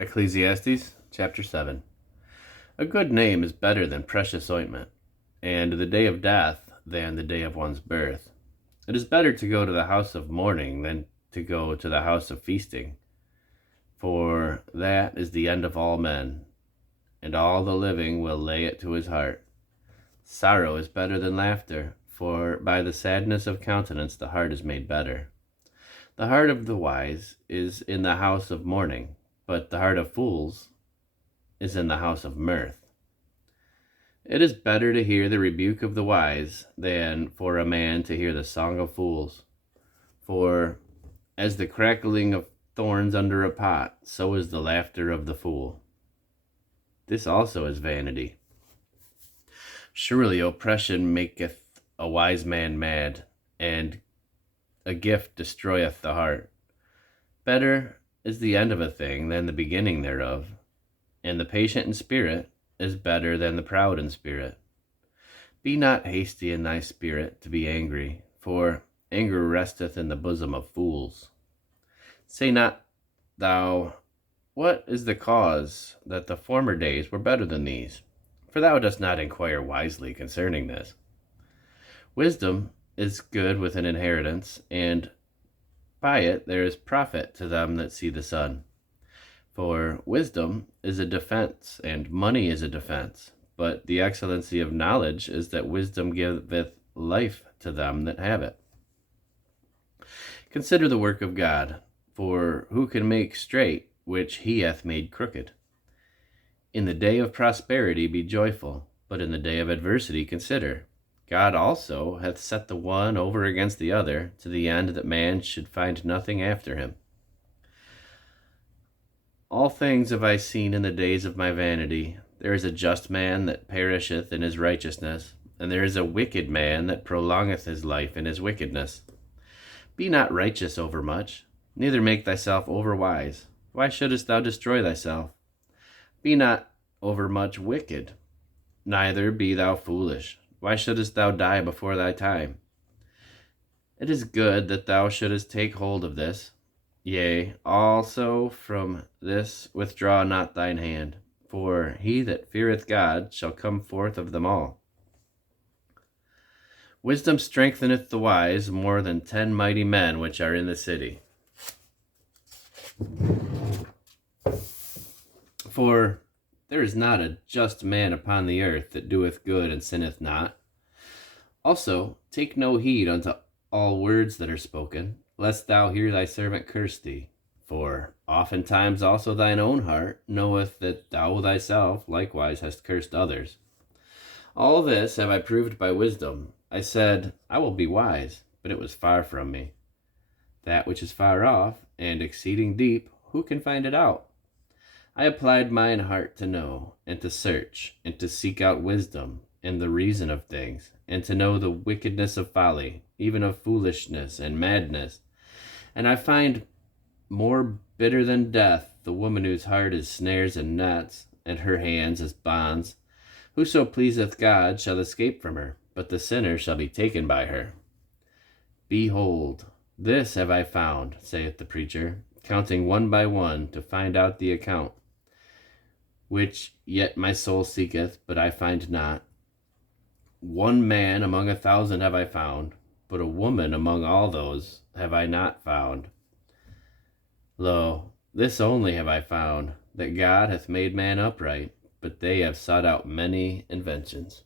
Ecclesiastes chapter 7. A good name is better than precious ointment, and the day of death than the day of one's birth. It is better to go to the house of mourning than to go to the house of feasting, for that is the end of all men, and all the living will lay it to his heart. Sorrow is better than laughter, for by the sadness of countenance the heart is made better. The heart of the wise is in the house of mourning, but the heart of fools is in the house of mirth. It is better to hear the rebuke of the wise than for a man to hear the song of fools. For as the crackling of thorns under a pot, so is the laughter of the fool. This also is vanity. Surely oppression maketh a wise man mad, and a gift destroyeth the heart. Better is the end of a thing than the beginning thereof, and the patient in spirit is better than the proud in spirit. Be not hasty in thy spirit to be angry, for anger resteth in the bosom of fools. Say not thou, what is the cause that the former days were better than these? For thou dost not inquire wisely concerning this. Wisdom is good with an inheritance, and by it there is profit to them that see the sun. For wisdom is a defense, and money is a defense. But the excellency of knowledge is that wisdom giveth life to them that have it. Consider the work of God, for who can make straight which he hath made crooked? In the day of prosperity be joyful, but in the day of adversity consider. God also hath set the one over against the other, to the end that man should find nothing after him. All things have I seen in the days of my vanity. There is a just man that perisheth in his righteousness, and there is a wicked man that prolongeth his life in his wickedness. Be not righteous overmuch, neither make thyself overwise. Why shouldest thou destroy thyself? Be not overmuch wicked, neither be thou foolish. Why shouldest thou die before thy time? It is good that thou shouldest take hold of this. Yea, also from this withdraw not thine hand, for he that feareth God shall come forth of them all. Wisdom strengtheneth the wise more than 10 mighty men which are in the city. For there is not a just man upon the earth that doeth good and sinneth not. Also, take no heed unto all words that are spoken, lest thou hear thy servant curse thee. For oftentimes also thine own heart knoweth that thou thyself likewise hast cursed others. All this have I proved by wisdom. I said, I will be wise, but it was far from me. That which is far off, and exceeding deep, who can find it out? I applied mine heart to know, and to search, and to seek out wisdom, and the reason of things, and to know the wickedness of folly, even of foolishness and madness. And I find more bitter than death the woman whose heart is snares and nets, and her hands as bonds. Whoso pleaseth God shall escape from her, but the sinner shall be taken by her. Behold, this have I found, saith the preacher, counting one by one to find out the account, which yet my soul seeketh, but I find not. One man among 1,000 have I found, but a woman among all those have I not found. Lo, this only have I found, that God hath made man upright, but they have sought out many inventions.